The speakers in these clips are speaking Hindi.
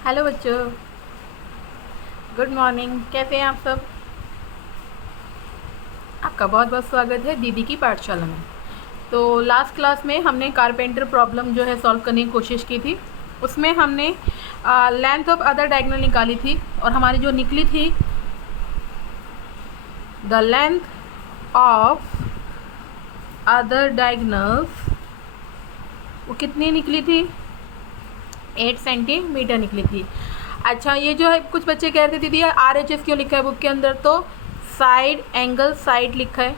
हेलो बच्चों, गुड मॉर्निंग। कैसे हैं आप सब? आपका बहुत बहुत स्वागत है दीदी की पाठशाला में। तो लास्ट क्लास में हमने कारपेंटर प्रॉब्लम जो है सॉल्व करने की कोशिश की थी। उसमें हमने लेंथ ऑफ अदर डायगोनल निकाली थी और हमारी जो निकली थी the length of other diagonals, वो कितनी निकली थी? 8 सेंटीमीटर निकली थी। अच्छा, ये जो है कुछ बच्चे कह रहे थे दीदी RHS क्यों लिखा है बुक के अंदर, तो साइड एंगल साइड लिखा है।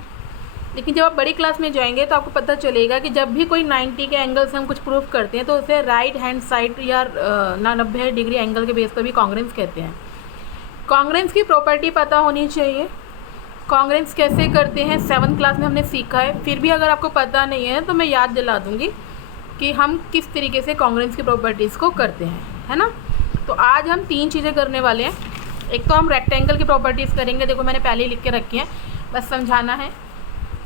लेकिन जब आप बड़ी क्लास में जाएंगे तो आपको पता चलेगा कि जब भी कोई 90 के एंगल से हम कुछ प्रूफ करते हैं तो उसे राइट हैंड साइड या 90 डिग्री एंगल के बेस पर भी कॉन्ग्रेंस कहते हैं। कॉन्ग्रेंस की प्रॉपर्टी पता होनी चाहिए। कॉन्ग्रेंस कैसे करते हैं 7th क्लास में हमने सीखा है, फिर भी अगर आपको पता नहीं है तो मैं याद दिला दूँगी कि हम किस तरीके से कॉन्ग्रेंस की प्रॉपर्टीज़ को करते हैं, है ना। तो आज हम 3 चीज़ें करने वाले हैं। एक तो हम रेक्टेंगल की प्रॉपर्टीज़ करेंगे, देखो मैंने पहले ही लिख के रखी हैं, बस समझाना है।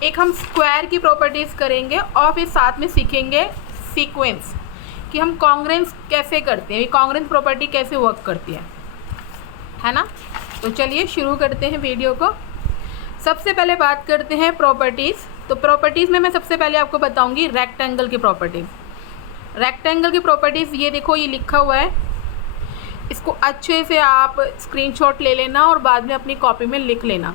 एक हम स्क्वायर की प्रॉपर्टीज़ करेंगे और फिर साथ में सीखेंगे सीक्वेंस, कि हम कॉन्ग्रेंस कैसे करते हैं, ये कॉन्ग्रेंस प्रॉपर्टी कैसे वर्क करती है ना। तो चलिए शुरू करते हैं वीडियो को। सबसे पहले बात करते हैं प्रॉपर्टीज़। तो प्रॉपर्टीज़ में मैं सबसे पहले आपको बताऊंगी रेक्टेंगल की प्रॉपर्टीज़। रेक्टेंगल की प्रॉपर्टीज़ ये देखो, ये लिखा हुआ है, इसको अच्छे से आप स्क्रीनशॉट ले लेना और बाद में अपनी कॉपी में लिख लेना।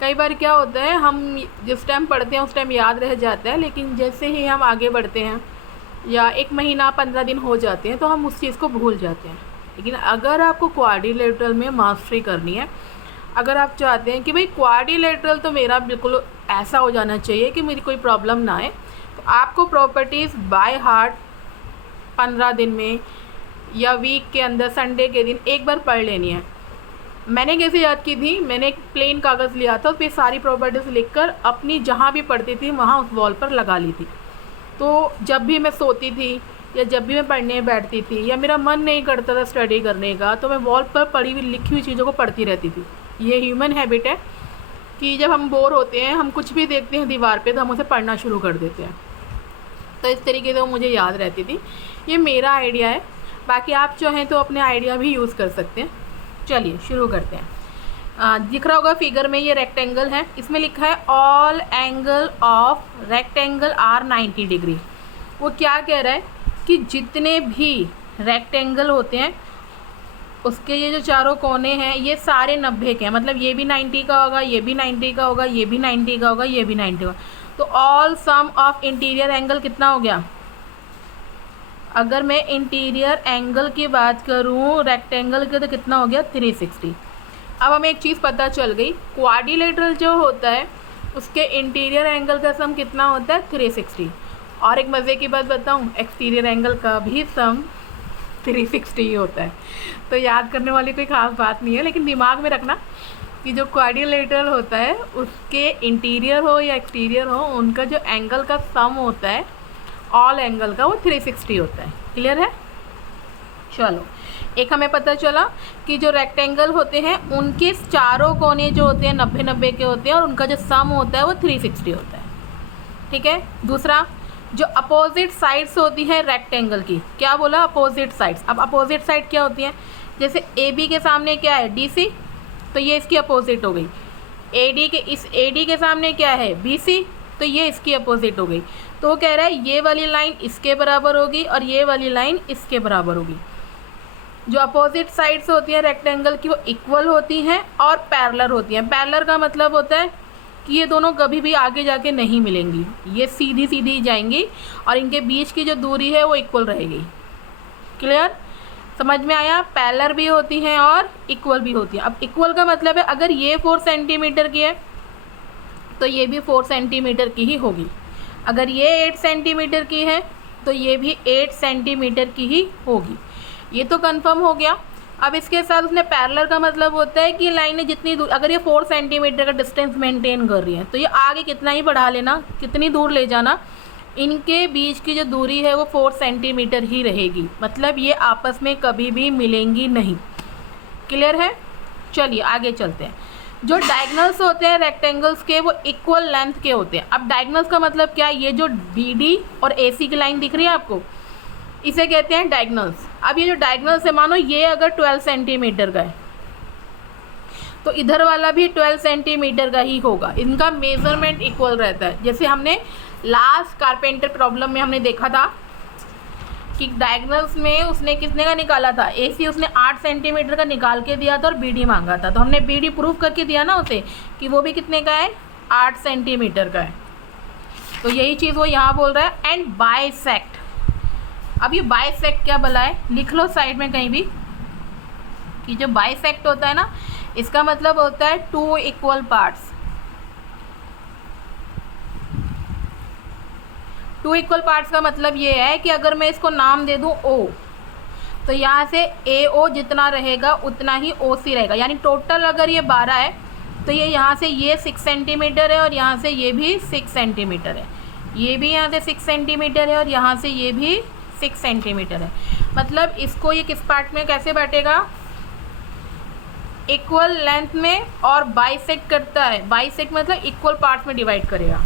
कई बार क्या होता है, हम जिस टाइम पढ़ते हैं उस टाइम याद रह जाता है, लेकिन जैसे ही हम आगे बढ़ते हैं या 1 महीना 15 दिन हो जाते हैं तो हम उस चीज़ को भूल जाते हैं। लेकिन अगर आपको क्वाड्रिलेटरल में मास्टरी करनी है, अगर आप चाहते हैं कि भाई क्वाड्रिलेटरल तो मेरा बिल्कुल ऐसा हो जाना चाहिए कि मेरी कोई प्रॉब्लम ना आए, तो आपको प्रॉपर्टीज़ बाय हार्ट 15 दिन में या वीक के अंदर संडे के दिन एक बार पढ़ लेनी है। मैंने कैसे याद की थी, मैंने एक प्लेन कागज़ लिया था, उस पर सारी प्रॉपर्टीज़ लिखकर अपनी जहाँ भी पढ़ती थी वहाँ उस वॉल पर लगा ली थी। तो जब भी मैं सोती थी या जब भी मैं पढ़ने बैठती थी या मेरा मन नहीं करता था स्टडी करने का, तो मैं वॉल पर पढ़ी हुई लिखी हुई चीज़ों को पढ़ती रहती थी। ये ह्यूमन हैबिट है कि जब हम बोर होते हैं, हम कुछ भी देखते हैं दीवार पे, तो हम उसे पढ़ना शुरू कर देते हैं। तो इस तरीके से वो मुझे याद रहती थी। ये मेरा आइडिया है, बाकी आप चाहें तो अपने आइडिया भी यूज़ कर सकते हैं। चलिए शुरू करते हैं। दिख रहा होगा फिगर में, ये रेक्टेंगल है, इसमें लिखा है all angle of rectangle are 90 degree. वो क्या कह रहा है कि जितने भी रेक्टेंगल होते हैं उसके ये जो चारों कोने हैं ये सारे 90 के हैं। मतलब ये भी 90 का होगा, ये भी 90 का होगा, ये भी 90 का होगा, ये भी 90 का। तो all sum of interior angle कितना हो गया? अगर मैं इंटीरियर एंगल की बात करूं रेक्टेंगल के, तो कितना हो गया? 360। अब हमें एक चीज़ पता चल गई, क्वाड्रिलेटरल जो होता है उसके इंटीरियर एंगल का सम कितना होता है? 360। और एक मज़े की बात बताऊं, एक्सटीरियर एंगल का भी सम 360 ही होता है। तो याद करने वाली कोई ख़ास बात नहीं है, लेकिन दिमाग में रखना कि जो क्वाड्रिलेटरल होता है उसके इंटीरियर हो या एक्सटीरियर हो, उनका जो एंगल का सम होता है ऑल एंगल का, वो 360 होता है। क्लियर है? चलो, एक हमें पता चला कि जो रेक्टेंगल होते हैं उनके चारों कोने जो होते हैं 90-90 के होते हैं और उनका जो सम होता है वो 360 होता है। ठीक है। दूसरा, जो अपोजिट साइड्स होती हैं रेक्टेंगल की, क्या बोला? Opposite sides. अब अपोजिट साइड क्या होती हैं? जैसे AB के सामने क्या है? DC, तो ये इसकी अपोजिट हो गई। इस AD के सामने क्या है? BC, तो ये इसकी अपोजिट हो गई। तो वो कह रहा है ये वाली लाइन इसके बराबर होगी और ये वाली लाइन इसके बराबर होगी। जो अपोजिट साइड्स होती हैं रेक्टेंगल की वो इक्वल होती हैं और पैरेलल होती हैं। पैरेलल का मतलब होता है कि ये दोनों कभी भी आगे जाके नहीं मिलेंगी, ये सीधी सीधी जाएंगी और इनके बीच की जो दूरी है वो इक्वल रहेगी। क्लियर? समझ में आया? पैरेलल भी होती हैं और इक्वल भी होती हैं। अब इक्वल का मतलब है अगर ये 4 सेंटीमीटर की है तो ये भी 4 सेंटीमीटर की ही होगी। अगर ये 8 सेंटीमीटर की है तो ये भी 8 सेंटीमीटर की ही होगी। ये तो कंफर्म हो गया। अब इसके साथ उसने पैरेलल का मतलब होता है कि लाइनें जितनी दूर, अगर ये 4 सेंटीमीटर का डिस्टेंस मेंटेन कर रही है तो ये आगे कितना ही बढ़ा लेना, कितनी दूर ले जाना, इनके बीच की जो दूरी है वो 4 सेंटीमीटर ही रहेगी। मतलब ये आपस में कभी भी मिलेंगी नहीं। क्लियर है? चलिए आगे चलते हैं। जो डायगनल्स होते हैं रेक्टेंगल्स के वो इक्वल लेंथ के होते हैं। अब डायगनल्स का मतलब क्या है? ये जो BD और AC की लाइन दिख रही है आपको, इसे कहते हैं डायगनल्स। अब ये जो डायगनल्स है, मानो ये अगर 12 सेंटीमीटर का है तो इधर वाला भी 12 सेंटीमीटर का ही होगा, इनका मेजरमेंट इक्वल रहता है। जैसे हमने लास्ट कारपेंटर प्रॉब्लम में हमने देखा था कि डायगनल्स में उसने कितने का निकाला था, AC उसने 8 सेंटीमीटर का निकाल के दिया था और BD मांगा था, तो हमने BD प्रूफ करके दिया ना उसे कि वो भी कितने का है, 8 सेंटीमीटर का है। तो यही चीज़ वो यहाँ बोल रहा है। एंड बाइसेक्ट, अब ये बाइसेक्ट क्या भला है, लिख लो साइड में कहीं भी कि जो बाइसेक्ट होता है ना, इसका मतलब होता है 2 इक्वल पार्ट्स। 2 इक्वल पार्ट्स का मतलब ये है कि अगर मैं इसको नाम दे दूँ O, तो यहाँ से AO जितना रहेगा उतना ही OC रहेगा। यानी टोटल अगर ये 12 है तो ये यहाँ से ये 6 सेंटीमीटर है और यहाँ से ये भी 6 सेंटीमीटर है, ये भी यहाँ से 6 सेंटीमीटर है और यहाँ से ये भी 6 सेंटीमीटर है। मतलब इसको ये किस पार्ट में कैसे बांटेगा, इक्वल लेंथ में, और बाइसेक्ट करता है, बाइसेक्ट मतलब इक्वल पार्ट्स में डिवाइड करेगा।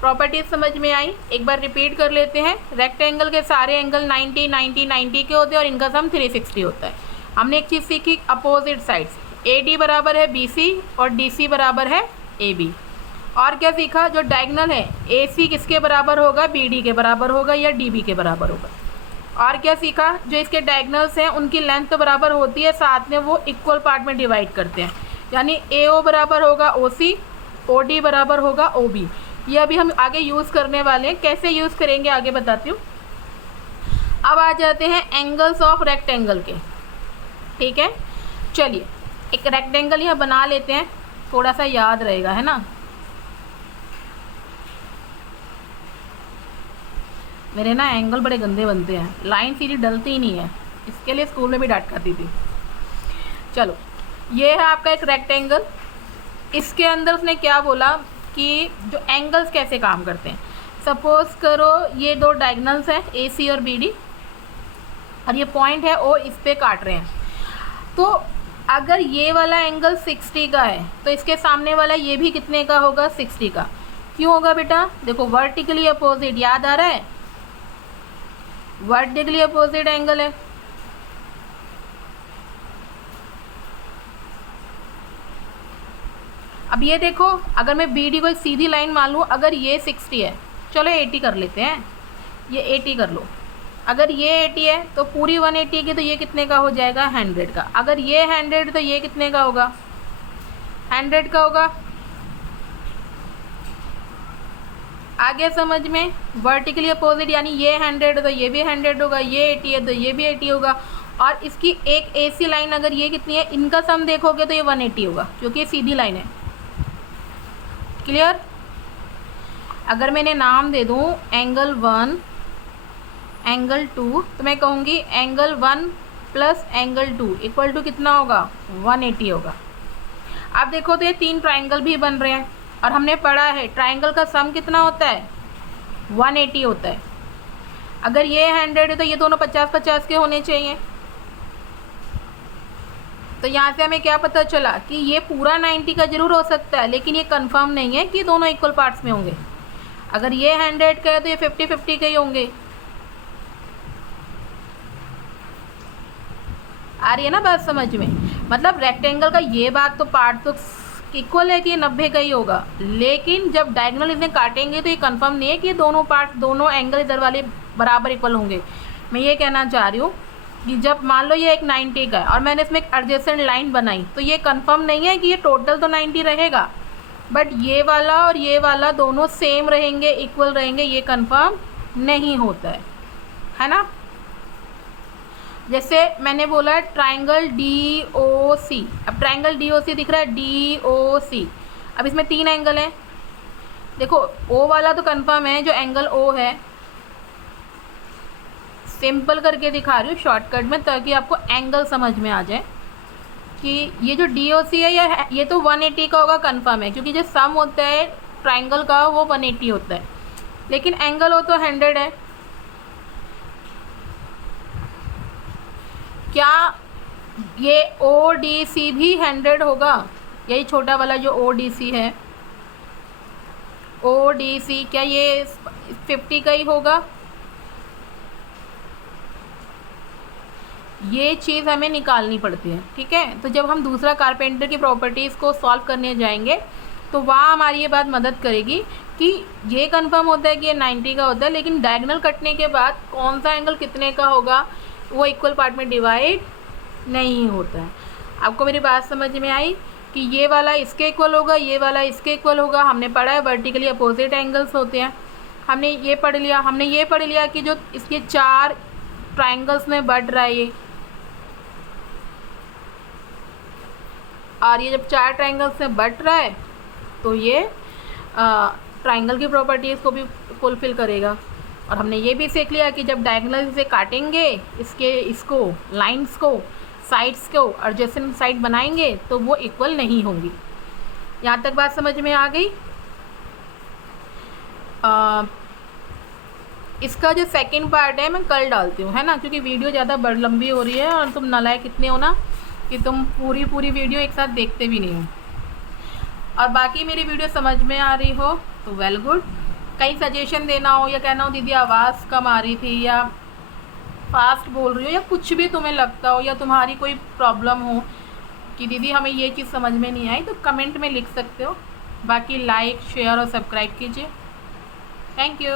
प्रॉपर्टीज समझ में आई, एक बार रिपीट कर लेते हैं। रेक्टेंगल के सारे एंगल 90 90 90 के होते हैं और इनका सम 360 होता है। हमने एक चीज़ सीखी, अपोजिट साइड्स, AD बराबर है BC और DC बराबर है AB। और क्या सीखा, जो डायगनल है AC किसके बराबर होगा, BD के बराबर होगा या DB के बराबर होगा। और क्या सीखा, जो इसके डायगनल्स हैं उनकी लेंथ तो बराबर होती है, साथ में वो इक्वल पार्ट में डिवाइड करते हैं। यानी AO बराबर होगा OC, OD बराबर होगा OB। ये अभी हम आगे यूज़ करने वाले हैं, कैसे यूज़ करेंगे आगे बताती हूँ। अब आ जाते हैं एंगल्स ऑफ रेक्टेंगल के, ठीक है। चलिए एक रेक्टेंगल यहाँ बना लेते हैं, थोड़ा सा याद रहेगा, है ना। मेरे ना एंगल बड़े गंदे बनते हैं, लाइन सीधी डलती ही नहीं है, इसके लिए स्कूल में भी डांट खाती थी। चलो ये है आपका एक रेक्टेंगल, इसके अंदर उसने क्या बोला कि जो एंगल्स कैसे काम करते हैं। सपोज़ करो ये 2 डायगनल्स हैं AC और BD और ये पॉइंट है O, इस पे काट रहे हैं। तो अगर ये वाला एंगल 60 का है तो इसके सामने वाला ये भी कितने का होगा, 60 का। क्यों होगा बेटा, देखो वर्टिकली अपोजिट, याद आ रहा है, वर्टिकली अपोजिट एंगल है। अब ये देखो, अगर मैं BD को एक सीधी लाइन मान लूँ, अगर ये 60 है, चलो 80 कर लेते हैं, ये 80 कर लो। अगर ये 80 है तो पूरी 180 की, तो ये कितने का हो जाएगा, 100 का। अगर ये 100 तो ये कितने का होगा, 100 का होगा। आगे समझ में, वर्टिकली अपोजिट यानी ये 100 तो ये भी 100 होगा, ये 80 है तो ये भी 80 होगा। और इसकी एक AC लाइन अगर ये कितनी है, इनका सम देखोगे तो ये 180 होगा, क्योंकि ये सीधी लाइन है। क्लियर। अगर मैंने नाम दे दूँ एंगल 1 एंगल 2, तो मैं कहूँगी angle 1 plus angle 2 equal to कितना होगा, 180 होगा। अब देखो तो ये 3 ट्राइंगल भी बन रहे हैं और हमने पढ़ा है ट्राइंगल का सम कितना होता है, 180 होता है। अगर ये 100 है तो ये दोनों 50-50 के होने चाहिए। तो यहाँ से हमें क्या पता चला कि ये पूरा 90 का जरूर हो सकता है, लेकिन ये कंफर्म नहीं है कि दोनों इक्वल पार्ट्स में होंगे। अगर ये 100 का है तो ये 50-50 के ही होंगे। आ रही है ना बात समझ में। मतलब रेक्टेंगल का ये बात तो पार्ट तो इक्वल है कि ये 90 का ही होगा, लेकिन जब डायगोनल इसे काटेंगे तो ये कंफर्म नहीं है कि ये दोनों पार्ट, दोनों एंगल इधर वाले बराबर इक्वल होंगे। मैं ये कहना चाह रही हूँ कि जब मान लो ये एक 90 का है और मैंने इसमें एक एडजेसेंट लाइन बनाई, तो ये कंफर्म नहीं है कि ये टोटल तो 90 रहेगा, बट ये वाला और ये वाला दोनों सेम रहेंगे, इक्वल रहेंगे, ये कंफर्म नहीं होता है ना। जैसे मैंने बोला ट्राइंगल DOC, अब ट्राइंगल DOC दिख रहा है, DOC। अब इसमें 3 एंगल हैं, देखो O वाला तो कंफर्म है, जो एंगल O है, सिंपल करके दिखा रही हूँ शॉर्टकट में ताकि आपको एंगल समझ में आ जाए कि ये जो DOC है ये तो 180 का होगा, कंफर्म है, क्योंकि जो सम होता है ट्राइंगल का वो 180 होता है, लेकिन एंगल हो तो 100 है। क्या ये ODC भी 100 होगा, यही छोटा वाला जो ODC है, ODC क्या ये 50 का ही होगा, ये चीज़ हमें निकालनी पड़ती है, ठीक है। तो जब हम दूसरा कारपेंटर की प्रॉपर्टीज़ को सॉल्व करने जाएंगे तो वहाँ हमारी ये बात मदद करेगी कि ये कंफर्म होता है कि ये 90 का होता है, लेकिन डायगोनल कटने के बाद कौन सा एंगल कितने का होगा वो इक्वल पार्ट में डिवाइड नहीं होता है। आपको मेरी बात समझ में आई कि ये वाला इसके इक्वल होगा, ये वाला इसके इक्वल होगा। हमने पढ़ा है वर्टिकली अपोजिट एंगल्स होते हैं, हमने ये पढ़ लिया कि जो इसके 4 ट्राइंगल्स में बढ़ रहा है ये, और ये जब 4 ट्राइंगल्स में बढ़ रहा है तो ये ट्राइंगल की प्रॉपर्टीज़ को भी फुलफिल करेगा। और हमने ये भी सीख लिया कि जब डायगोनल से काटेंगे इसको लाइंस को, साइड्स को एडजेसेंट साइड बनाएंगे तो वो इक्वल नहीं होंगी। यहाँ तक बात समझ में आ गई। इसका जो सेकंड पार्ट है मैं कल डालती हूँ, है ना, क्योंकि वीडियो ज़्यादा बड़ लंबी हो रही है और तुम नालायक कितने हो ना कि तुम पूरी वीडियो एक साथ देखते भी नहीं हो। और बाकी मेरी वीडियो समझ में आ रही हो तो वेल गुड। कहीं सजेशन देना हो या कहना हो दीदी आवाज़ कम आ रही थी या फास्ट बोल रही हो या कुछ भी तुम्हें लगता हो, या तुम्हारी कोई प्रॉब्लम हो कि दीदी हमें ये चीज़ समझ में नहीं आई, तो कमेंट में लिख सकते हो। बाकी लाइक शेयर और सब्सक्राइब कीजिए। Thank you.